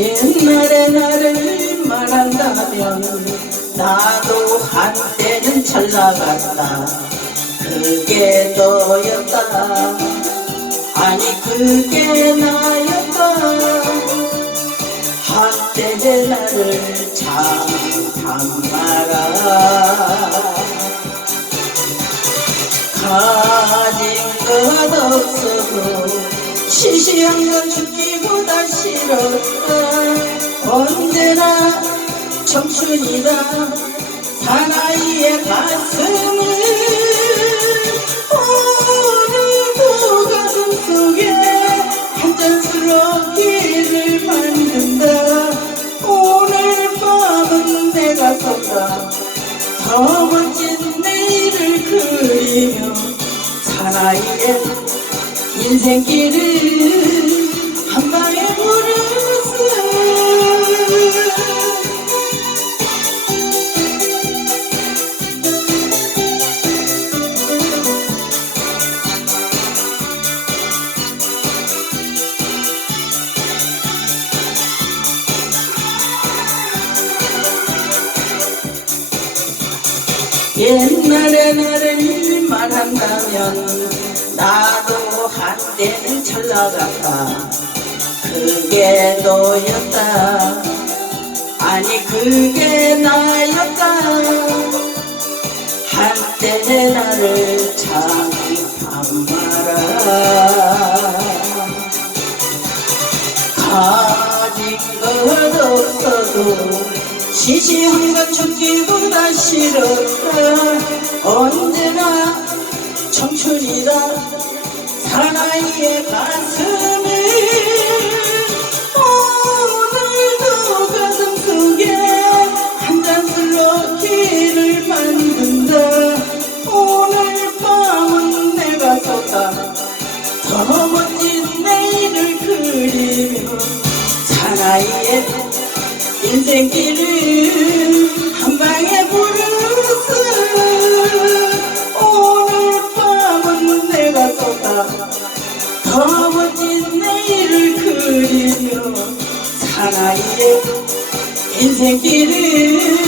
옛날에 나를 말한다면 나도 한때는 잘 나갔다. 그게 너였다. 아니 그게 나였다. 한때 나를 참 담마라 가진 것 없어도 시시한 건 죽기보다 싫었다 언제나 청춘이다 사나이의 가슴을 오늘도 가슴 속에 한 잔스러운 길을 만든다. 오늘 밤은 내가 쏜다. 더 멋진 내일을 그리며 사나이의 인생길을 옛날에 나를 말한다면 나도 한때는 잘 나갔다. 그게 너였다. 아니 그게 나였다. 한때 나를 참 담마라 가진 것 없어도 시시한 건 죽기보다 싫었다. 언제나 청춘이다. 사나이의 가슴을 오늘도 가슴 속에 한 잔술로 길을 만든다. 오늘 밤은 내가 쏟다. 더 멋진 내일을 그리며 사나이의 인생길을 한 방에 부르스. 오늘 밤은 내가 쏟다. 더 멋진 내일을 그리며 사나이의 인생길을